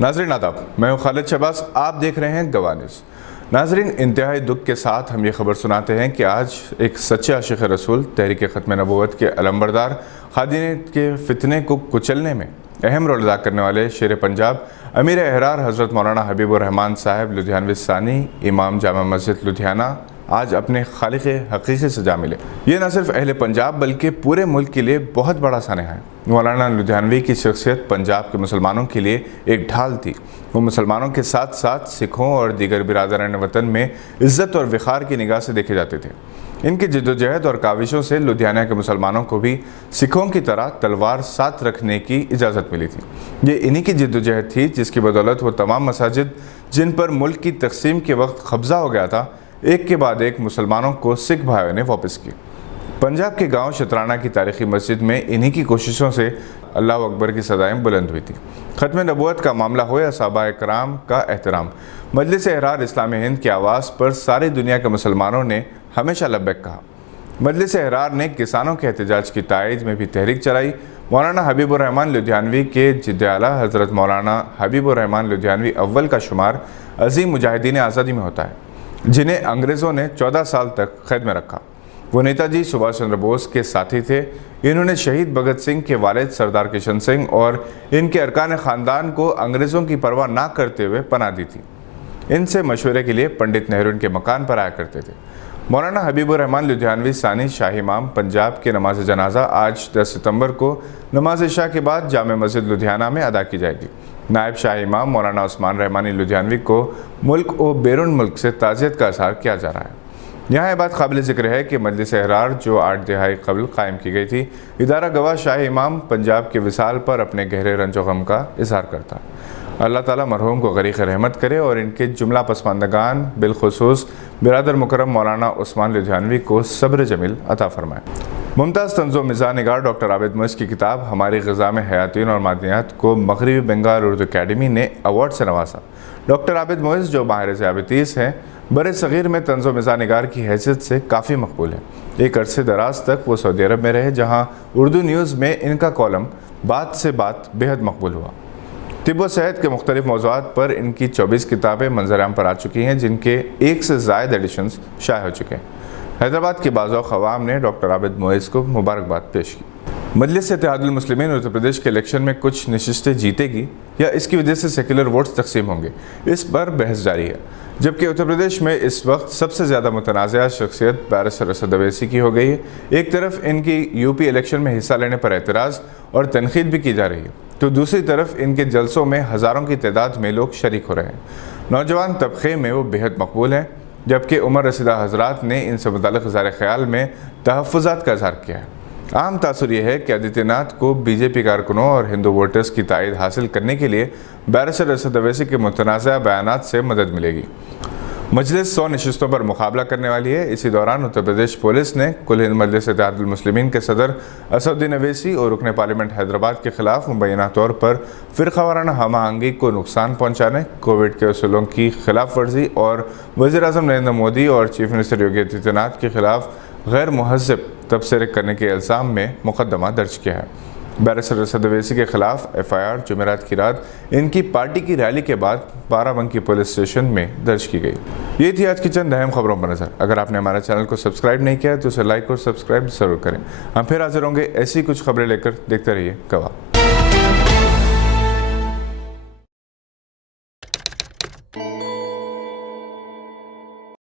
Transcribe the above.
ناظرین آداب، میں ہوں خالد شہباز، آپ دیکھ رہے ہیں گواہ نیوز۔ ناظرین، انتہائی دکھ کے ساتھ ہم یہ خبر سناتے ہیں کہ آج ایک سچے عاشق رسول، تحریک ختم نبوت کے علمبردار، قادیانیت کے فتنے کو کچلنے میں اہم رول ادا کرنے والے شیر پنجاب امیر احرار حضرت مولانا حبیب الرحمن صاحب لدھیانوی ثانی، امام جامع مسجد لدھیانہ، آج اپنے خالق حقیقی سے جا ملے۔ یہ نہ صرف اہل پنجاب بلکہ پورے ملک کے لیے بہت بڑا سانحہ ہے۔ مولانا لدھیانوی کی شخصیت پنجاب کے مسلمانوں کے لیے ایک ڈھال تھی۔ وہ مسلمانوں کے ساتھ ساتھ سکھوں اور دیگر برادران وطن میں عزت اور وقار کی نگاہ سے دیکھے جاتے تھے۔ ان کی جدوجہد اور کاوشوں سے لدھیانہ کے مسلمانوں کو بھی سکھوں کی طرح تلوار ساتھ رکھنے کی اجازت ملی تھی۔ یہ انہی کی جدوجہد تھی جس کی بدولت وہ تمام مساجد جن پر ملک کی تقسیم کے وقت قبضہ ہو گیا تھا، ایک کے بعد ایک مسلمانوں کو سکھ بھائیوں نے واپس کی۔ پنجاب کے گاؤں شترانہ کی تاریخی مسجد میں انہی کی کوششوں سے اللہ اکبر کی صدائیں بلند ہوئی تھی۔ ختم نبوت کا معاملہ ہو یا صحابہ کرام کا احترام، مجلس احرار اسلام ہند کی آواز پر ساری دنیا کے مسلمانوں نے ہمیشہ لبیک کہا۔ مجلس احرار نے کسانوں کے احتجاج کی تائید میں بھی تحریک چلائی۔ مولانا حبیب الرحمن لدھیانوی کے جد اعلیٰ حضرت مولانا حبیب الرحمن لدھیانوی اول کا شمار عظیم مجاہدین آزادی میں ہوتا ہے، جنہیں انگریزوں نے 14 سال تک قید میں رکھا۔ وہ نیتا جی سبھاش چندر بوس کے ساتھی تھے۔ انہوں نے شہید بھگت سنگھ کے والد سردار کشن سنگھ اور ان کے ارکان خاندان کو انگریزوں کی پرواہ نہ کرتے ہوئے پناہ دی تھی۔ ان سے مشورے کے لیے پنڈت نہرو ان کے مکان پر آیا کرتے تھے۔ مولانا حبیب الرحمن لدھیانوی ثانی شاہی امام پنجاب کے نماز جنازہ آج 10 ستمبر کو نماز عشاء کے بعد جامع مسجد لدھیانہ میں ادا کی جائے گی۔ نائب شاہی امام مولانا عثمان رحمانی لدھیانوی کو ملک و بیرون ملک سے تعزیت کا اظہار کیا جا رہا ہے۔ یہاں یہ بات قابل ذکر ہے کہ مجلس احرار جو 8 دہائی قبل قائم کی گئی تھی، ادارہ گواہ شاہی امام پنجاب کے وصال پر اپنے گہرے رنج و غم کا اظہار کرتا ہے۔ اللہ تعالیٰ مرحوم کو غریق رحمت کرے اور ان کے جملہ پسماندگان بالخصوص برادر مکرم مولانا عثمان لدھیانوی کو صبر جمیل عطا فرمائے۔ ممتاز طنز و مزاح نگار ڈاکٹر عابد معز کی کتاب ہماری غذا میں حیاتین اور معدنیات کو مغربی بنگال اردو اکیڈمی نے ایوارڈ سے نوازا۔ ڈاکٹر عابد معز جو ماہر ذیابطیس ہیں، بر صغیر میں طنز و مزاح نگار کی حیثیت سے کافی مقبول ہے۔ ایک عرصے دراز تک وہ سعودی عرب میں رہے، جہاں اردو نیوز میں ان کا کالم بات سے بات بہت مقبول ہوا۔ طب و صحت کے مختلف موضوعات پر ان کی 24 کتابیں منظر عام پر آ چکی ہیں، جن کے 1 سے زائد ایڈیشنز شائع ہو چکے ہیں۔ حیدرآباد کے بعض عوام نے ڈاکٹر عابد معز کو مبارکباد پیش کی۔ مجلس اتحاد المسلمین اتر پردیش کے الیکشن میں کچھ نشستیں جیتے گی یا اس کی وجہ سے سیکولر ووٹس تقسیم ہوں گے، اس پر بحث جاری ہے۔ جبکہ اتر پردیش میں اس وقت سب سے زیادہ متنازعہ شخصیت بیرسٹر اسد اویسی کی ہو گئی ہے۔ ایک طرف ان کی یوپی الیکشن میں حصہ لینے پر اعتراض اور تنقید بھی کی جا رہی ہے، تو دوسری طرف ان کے جلسوں میں ہزاروں کی تعداد میں لوگ شریک ہو رہے ہیں۔ نوجوان طبقے میں وہ بہت مقبول ہیں، جبکہ عمر رسیدہ حضرات نے ان سے متعلق اظہار خیال میں تحفظات کا اظہار کیا ہے۔ عام تاثر یہ ہے کہ آدتیہ ناتھ کو بی جے پی کارکنوں اور ہندو ووٹرز کی تائید حاصل کرنے کے لیے بیرسٹر اسد اویسی کے متنازعہ بیانات سے مدد ملے گی۔ مجلس 100 نشستوں پر مقابلہ کرنے والی ہے۔ اسی دوران اتر پردیش پولیس نے کل ہند مجلس اتحاد المسلمین کے صدر اسد الدین اویسی اور رکن پارلیمنٹ حیدرآباد کے خلاف مبینہ طور پر فرقہ وارانہ ہم آہنگی کو نقصان پہنچانے، کووڈ کے اصولوں کی خلاف ورزی اور وزیر اعظم نریندر مودی اور چیف منسٹر یوگی آدتیہ ناتھ کے خلاف غیر مہذب تبصرے کرنے کے الزام میں مقدمہ درج کیا ہے۔ بیرسٹر اسد اویسی کے خلاف ایف آئی آر جمعرات کی رات ان کی پارٹی کی ریلی کے بعد بارہ بنکی پولیس اسٹیشن میں درج کی گئی۔ یہ تھی آج کی چند اہم خبروں پر نظر۔ اگر آپ نے ہمارے چینل کو سبسکرائب نہیں کیا ہے تو اسے لائک اور سبسکرائب ضرور کریں۔ ہم پھر حاضر ہوں گے ایسی کچھ خبریں لے کر۔ دیکھتے رہیے گواہ۔